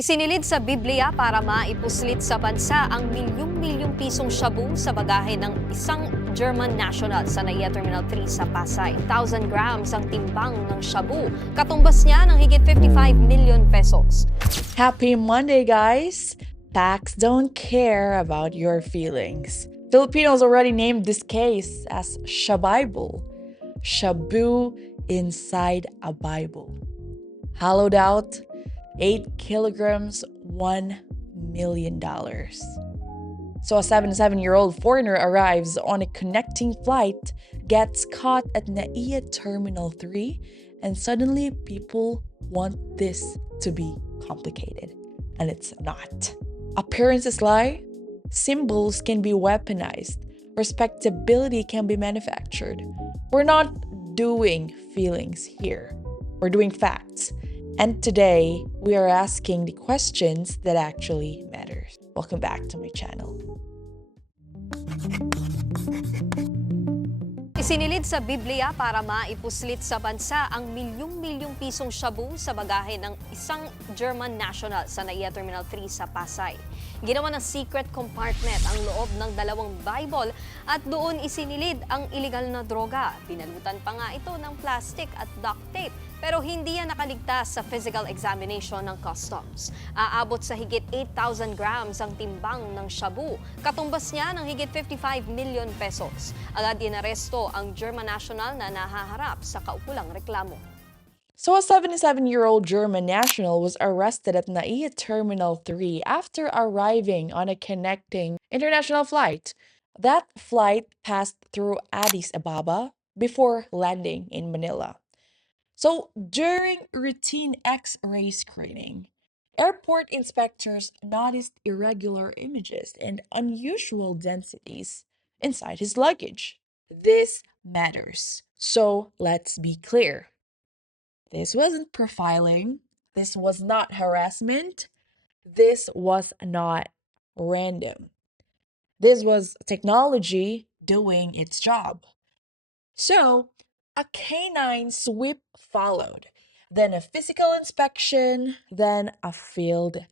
Isinilid sa Biblia para maipuslit sa bansa ang milyong-milyong pisong shabu sa bagahe ng isang German national sa NAIA Terminal 3 sa Pasay. 1,000 grams ang timbang ng shabu. Katumbas niya ng higit 55 million pesos. Happy Monday, guys! Facts don't care about your feelings. Filipinos already named this case as Shabible. Shabu inside a Bible. Hollowed out, 8 kilograms, $1 million. So a 77-year-old foreigner arrives on a connecting flight, gets caught at NAIA Terminal 3, and suddenly people want this to be complicated. And it's not. Appearances lie, symbols can be weaponized, respectability can be manufactured. We're not doing feelings here. We're doing facts. And today, we are asking the questions that actually matters. Welcome back to my channel. Isinilid sa Biblia para maipuslit sa bansa ang milyong-milyong pisong shabu sa bagahe ng isang German national sa NAIA Terminal 3 sa Pasay. Ginawa ng secret compartment ang loob ng dalawang Bible at doon isinilid ang iligal na droga. Pinalutan pa nga ito ng plastic at duct tape pero hindi yan nakaligtas sa physical examination ng customs. Aabot sa higit 8,000 grams ang timbang ng shabu. Katumbas niya ng higit 55 million pesos. Agad inaresto ang German national na nahaharap sa kaukulang reklamo. So a 77-year-old German national was arrested at NAIA Terminal 3 after arriving on a connecting international flight. That flight passed through Addis Ababa before landing in Manila. So during routine X-ray screening, airport inspectors noticed irregular images and unusual densities inside his luggage. This matters. So let's be clear. This wasn't profiling. This was not harassment. This was not random. This was technology doing its job. So, a canine sweep followed, then a physical inspection, then a field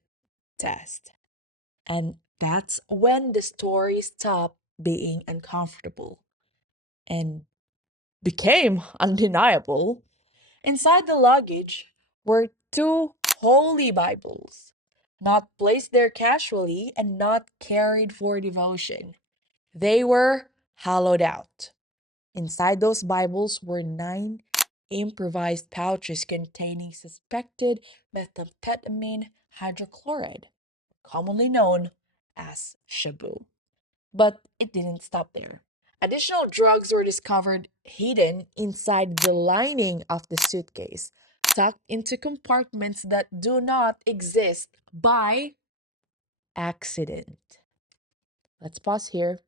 test. And that's when the story stopped being uncomfortable and became undeniable. Inside the luggage were two holy Bibles, not placed there casually and not carried for devotion. They were hollowed out. Inside those Bibles were 9 improvised pouches containing suspected methamphetamine hydrochloride, commonly known as Shabu. But it didn't stop there. Additional drugs were discovered hidden inside the lining of the suitcase, tucked into compartments that do not exist by accident. Let's pause here.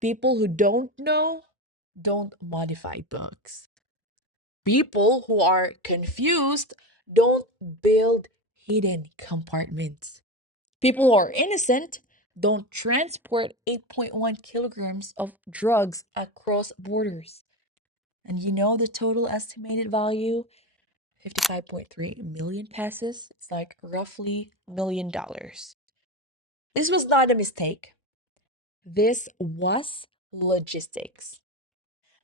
People who don't know don't modify books. People who are confused don't build hidden compartments. People who are innocent don't transport 8.1 kilograms of drugs across borders. And you know the total estimated value? 55.3 million pesos. It's like roughly $1 million. This was not a mistake. This was logistics.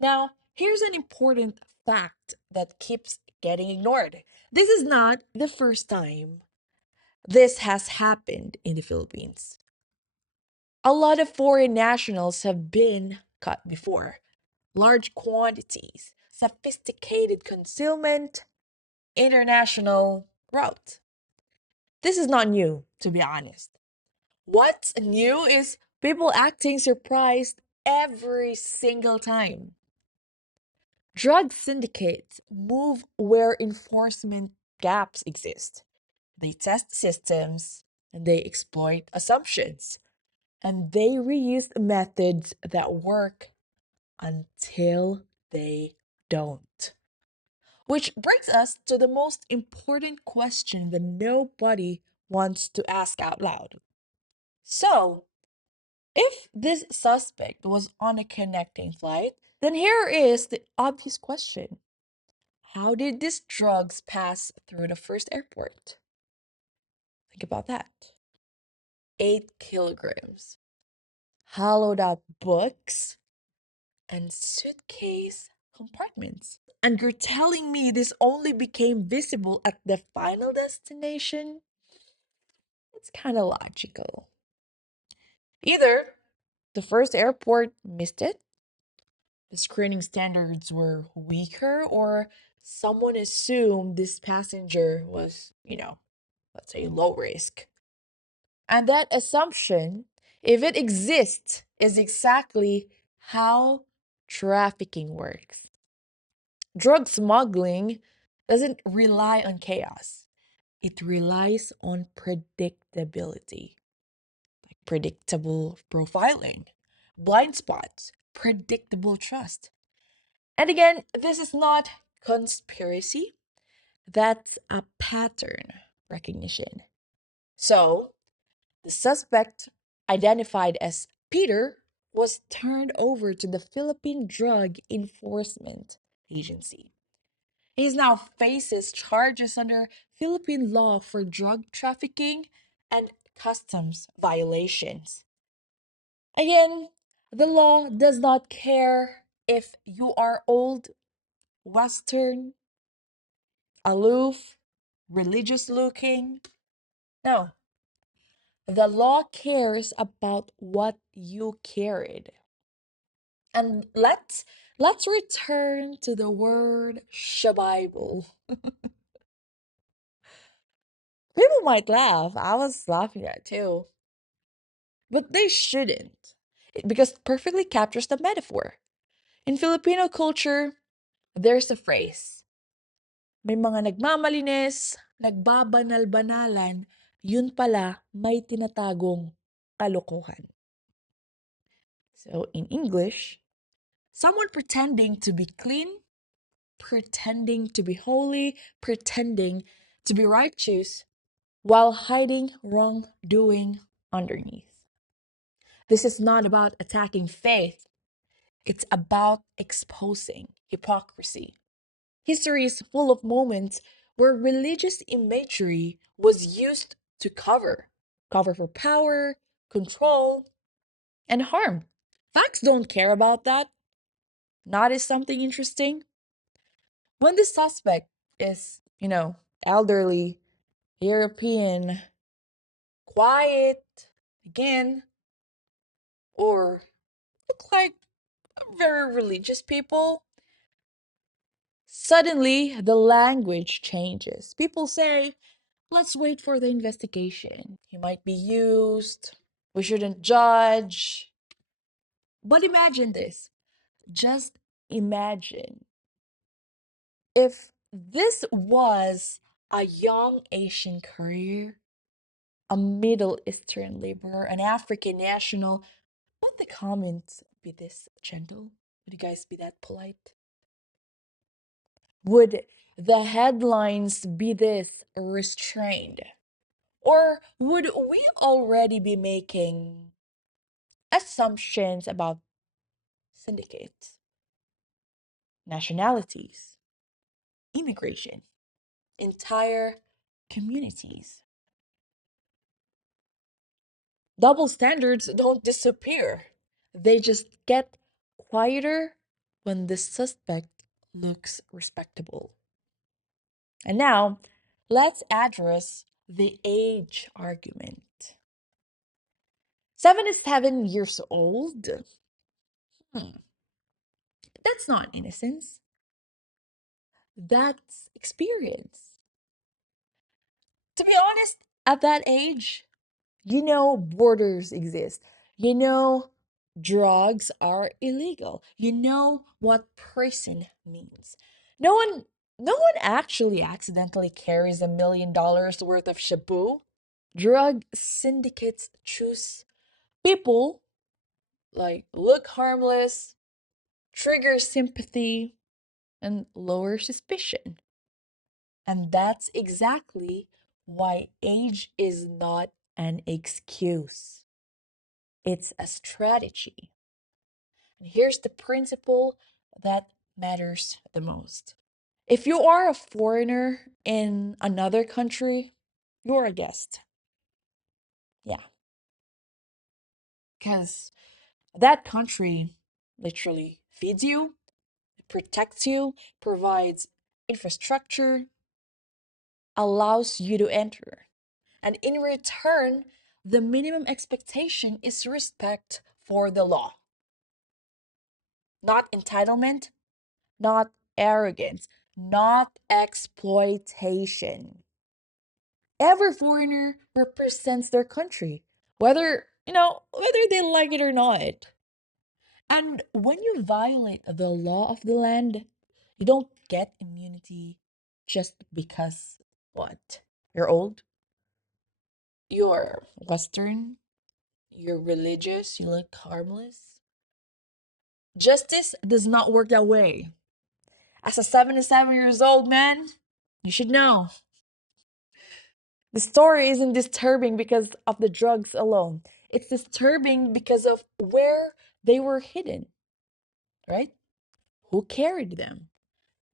Now, here's an important fact that keeps getting ignored. This is not the first time this has happened in the Philippines. A lot of foreign nationals have been caught before. Large quantities, sophisticated concealment, international route. This is not new, to be honest. What's new is people acting surprised every single time. Drug syndicates move where enforcement gaps exist. They test systems and they exploit assumptions. And they reuse methods that work until they don't. Which brings us to the most important question that nobody wants to ask out loud. So, if this suspect was on a connecting flight, then here is the obvious question. How did these drugs pass through the first airport? Think about that. 8 kilograms. Hollowed out books and suitcase compartments. And you're telling me this only became visible at the final destination? It's kind of logical. Either the first airport missed it, the screening standards were weaker, or someone assumed this passenger was, let's say low risk. And that assumption, if it exists, is exactly how trafficking works. Drug smuggling doesn't rely on chaos, it relies on predictability, like predictable profiling, blind spots, predictable trust. And again, this is not conspiracy, that's a pattern recognition. So, the suspect, identified as Peter, was turned over to the Philippine Drug Enforcement Agency. He now faces charges under Philippine law for drug trafficking and customs violations. Again, the law does not care if you are old, Western, aloof, religious looking. No, the law cares about what you carried. And let's return to the word Shabible. People might laugh. I was laughing at it too. But they shouldn't. Because it perfectly captures the metaphor. In Filipino culture, there's a phrase. May mga nagmamalinis, nagbabanal-banalan, yun pala may tinatagong kalokohan. So in English, someone pretending to be clean, pretending to be holy, pretending to be righteous, while hiding wrongdoing underneath. This is not about attacking faith, it's about exposing hypocrisy. History is full of moments where religious imagery was used to cover for power, control, and harm. Facts don't care about that. Not as something interesting. When the suspect is, elderly, European, quiet, again, or look like very religious people, suddenly the language changes. People say, let's wait for the investigation. He might be used. We shouldn't judge. But imagine this. Just imagine if this was a young Asian courier, a Middle Eastern laborer, an African national. Would the comments be this gentle? Would you guys be that polite? Would the headlines be this restrained? Or would we already be making assumptions about syndicates, nationalities, immigration, entire communities? Double standards don't disappear. They just get quieter when the suspect looks respectable. And now, let's address the age argument. 77 years old? That's not innocence. That's experience. To be honest, at that age, borders exist. Drugs are illegal. You know what prison means. No one no one actually accidentally carries $1 million worth of Shabu. Drug syndicates choose people like look harmless, trigger sympathy, and lower suspicion. And that's exactly why age is not an excuse. It's a strategy. And here's the principle that matters the most. If you are a foreigner in another country, you're a guest. Yeah, because that country literally feeds you, protects you, provides infrastructure, allows you to enter. And in return, the minimum expectation is respect for the law, not entitlement, not arrogance, not exploitation. Every foreigner represents their country, whether they like it or not. And when you violate the law of the land, you don't get immunity just because what? You're old, you're Western, you're religious, you look harmless. Justice does not work that way. As a 77 years old man, you should know. The story isn't disturbing because of the drugs alone. It's disturbing because of where they were hidden, right? Who carried them?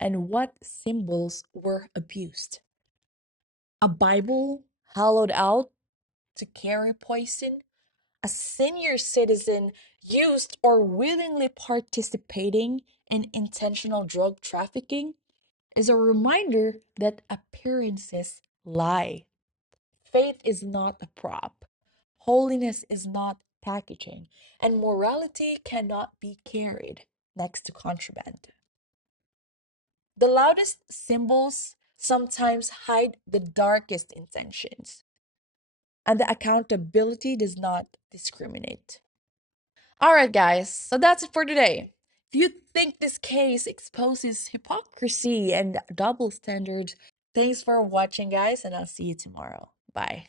And what symbols were abused. A Bible hollowed out to carry poison, a senior citizen used or willingly participating in intentional drug trafficking is a reminder that appearances lie. Faith is not a prop, holiness is not packaging, and morality cannot be carried next to contraband. The loudest symbols sometimes hide the darkest intentions, and the accountability does not discriminate. All right, guys, so that's it for today. If you think this case exposes hypocrisy and double standards, thanks for watching, guys, and I'll see you tomorrow. Bye.